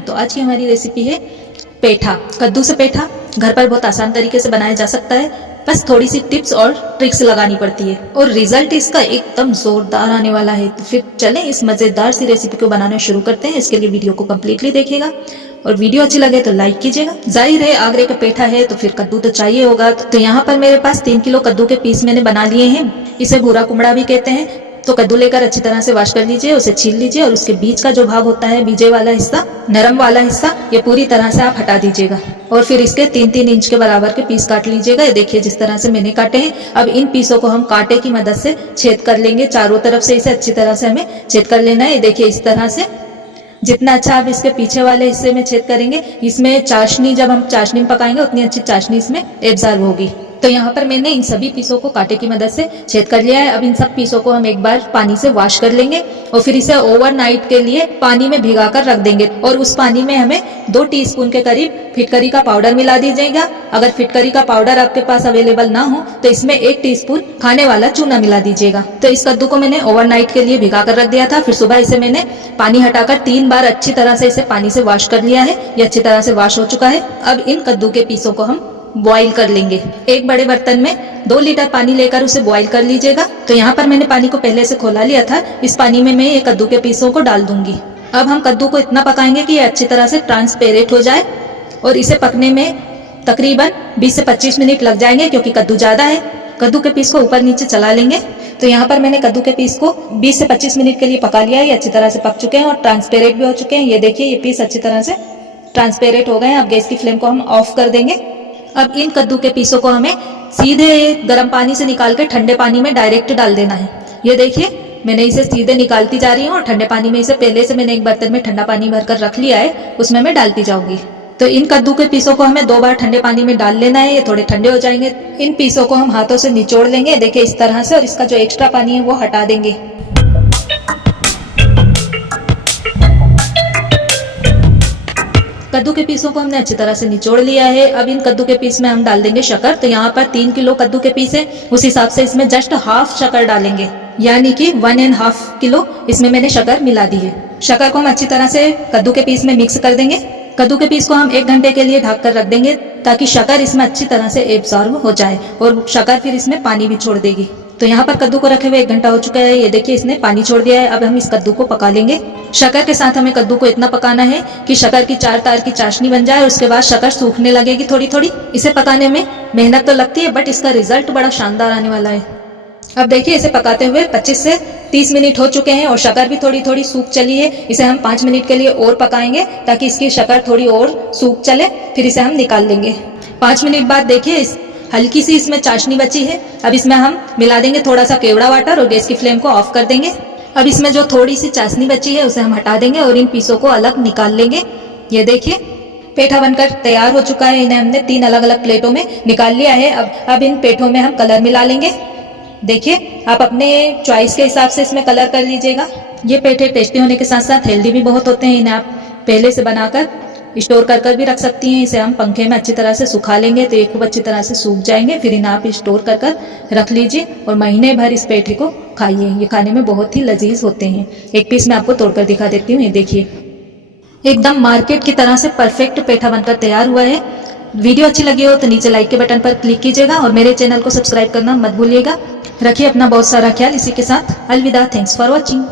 तो आज की हमारी रेसिपी है पेठा, कद्दू से पेठा। घर पर बहुत आसान तरीके से बनाया जा सकता है, बस थोड़ी सी टिप्स और ट्रिक्स लगानी पड़ती है और रिजल्ट इसका एकदम जोरदार आने वाला है। तो फिर चलें इस मज़ेदार सी रेसिपी को बनाना शुरू करते हैं। इसके लिए वीडियो को कम्प्लीटली देखिएगा और वीडियो अच्छी लगे तो लाइक कीजिएगा। जाहिर है आगरे का पेठा है तो फिर कद्दू तो चाहिए होगा। तो यहाँ पर मेरे पास 3 किलो कद्दू के पीस मैंने बना लिए हैं। इसे भूरा कुमड़ा भी कहते हैं। तो कद्दू लेकर अच्छी तरह से वॉश कर लीजिए, उसे छील लीजिए और उसके बीच का जो भाग होता है, बीजे वाला हिस्सा, नरम वाला हिस्सा, ये पूरी तरह से आप हटा दीजिएगा और फिर इसके 3-3 इंच के बराबर के पीस काट लीजिएगा। ये देखिए जिस तरह से मैंने काटे हैं। अब इन पीसों को हम कांटे की मदद से छेद कर लेंगे। चारों तरफ से इसे अच्छी तरह से हमें छेद कर लेना है। ये देखिए इस तरह से जितना अच्छा आप इसके पीछे वाले हिस्से में छेद करेंगे, इसमें चाशनी, जब हम चाशनी में पकाएंगे उतनी अच्छी चाशनी इसमें एब्जॉर्ब होगी। तो यहाँ पर मैंने इन सभी पीसों को कांटे की मदद से छेद कर लिया है। अब इन सब पीसों को हम एक बार पानी से वॉश कर लेंगे और फिर इसे ओवरनाइट के लिए पानी में भिगाकर रख देंगे और उस पानी में हमें 2 टीस्पून के करीब फिटकरी का पाउडर मिला दीजिएगा। अगर फिटकरी का पाउडर आपके पास अवेलेबल ना हो तो इसमें 1 टीस्पून खाने वाला चूना मिला दीजिएगा। तो इस कद्दू को मैंने ओवरनाइट के लिए भिगा कर रख दिया था। फिर सुबह इसे मैंने पानी हटाकर 3 बार अच्छी तरह से इसे पानी से वॉश कर लिया है। ये अच्छी तरह से वॉश हो चुका है। अब इन कद्दू के पीसों को हम बॉईल कर लेंगे। एक बड़े बर्तन में 2 लीटर पानी लेकर उसे बॉईल कर लीजिएगा। तो यहाँ पर मैंने पानी को पहले से खोला लिया था। इस पानी में मैं ये कद्दू के पीसों को डाल दूंगी। अब हम कद्दू को इतना पकाएंगे कि ये अच्छी तरह से ट्रांसपेरेंट हो जाए और इसे पकने में तकरीबन 20 से 25 मिनट लग जाएंगे क्योंकि कद्दू ज़्यादा है। कद्दू के पीस को ऊपर नीचे चला लेंगे। तो यहाँ पर मैंने कद्दू के पीस को 20 से 25 मिनट के लिए पका लिया है। ये अच्छी तरह से पक चुके हैं और ट्रांसपेरेंट भी हो चुके हैं। ये देखिए ये पीस अच्छी तरह से ट्रांसपेरेंट हो गए हैं। अब गैस की फ्लेम को हम ऑफ कर देंगे। अब इन कद्दू के पीसों को हमें सीधे गर्म पानी से निकाल कर ठंडे पानी में डायरेक्ट डाल देना है। ये देखिए मैंने इसे सीधे निकालती जा रही हूँ और ठंडे पानी में इसे पहले से मैंने एक बर्तन में ठंडा पानी भरकर रख लिया है, उसमें मैं डालती जाऊंगी। तो इन कद्दू के पीसों को हमें 2 बार ठंडे पानी में डाल लेना है। ये थोड़े ठंडे हो जाएंगे। इन पीसों को हम हाथों से निचोड़ लेंगे, देखिए इस तरह से, और इसका जो एक्स्ट्रा पानी है वो हटा देंगे। कद्दू के पीसों को हमने अच्छी तरह से निचोड़ लिया है। अब इन कद्दू के पीस में हम डाल देंगे शक्कर। तो यहाँ पर 3 किलो कद्दू के पीस है, उस हिसाब से इसमें जस्ट हाफ शक्कर डालेंगे, यानी कि 1.5 किलो इसमें मैंने शक्कर मिला दी है। शक्कर को हम अच्छी तरह से कद्दू के पीस में मिक्स कर देंगे। कद्दू के पीस को हम 1 घंटे के लिए ढक कर रख देंगे ताकि शक्कर इसमें अच्छी तरह से एब्जॉर्ब हो जाए और शक्कर फिर इसमें पानी भी छोड़ देगी। तो यहाँ पर कद्दू को रखे हुए 1 घंटा हो चुका है। ये देखिए इसने पानी छोड़ दिया है। अब हम इस कद्दू को पका लेंगे। शक्कर के साथ हमें कद्दू को इतना पकाना है कि शक्कर की 4 तार की चाशनी बन जाए और उसके बाद शक्कर सूखने लगेगी थोड़ी थोड़ी। इसे पकाने में मेहनत तो लगती है बट इसका रिजल्ट बड़ा शानदार आने वाला है। अब देखिए इसे पकाते हुए 25 से 30 मिनट हो चुके हैं और शक्कर भी थोड़ी थोड़ी सूख चली है। इसे हम 5 मिनट के लिए और पकाएंगे ताकि इसकी शक्कर थोड़ी और सूख चले, फिर इसे हम निकाल लेंगे। 5 मिनट बाद देखिए हल्की सी इसमें चाशनी बची है। अब इसमें हम मिला देंगे थोड़ा सा केवड़ा वाटर और गैस की फ्लेम को ऑफ कर देंगे। अब इसमें जो थोड़ी सी चाशनी बची है उसे हम हटा देंगे और इन पीसों को अलग निकाल लेंगे। ये देखिए पेठा बनकर तैयार हो चुका है। इन्हें हमने 3 अलग अलग प्लेटों में निकाल लिया है। अब इन पेठों में हम कलर मिला लेंगे। देखिए आप अपने चॉइस के हिसाब से इसमें कलर कर लीजिएगा। ये पेठे टेस्टी होने के साथ साथ हेल्दी भी बहुत होते हैं। इन्हें आप पहले से बनाकर स्टोर कर भी रख सकती हैं। इसे हम पंखे में अच्छी तरह से सुखा लेंगे तो ये खूब अच्छी तरह से सूख जाएंगे। फिर इन्हें आप स्टोर कर रख लीजिए और महीने भर इस पेठे को खाइए। ये खाने में बहुत ही लजीज होते हैं। एक पीस मैं आपको तोड़कर दिखा देती हूँ। ये देखिए एकदम मार्केट की तरह से परफेक्ट पेठा बनकर तैयार हुआ है। वीडियो अच्छी लगी हो तो नीचे लाइक के बटन पर क्लिक कीजिएगा और मेरे चैनल को सब्सक्राइब करना मत भूलिएगा। रखिए अपना बहुत सारा ख्याल। इसी के साथ अलविदा। Thanks for watching.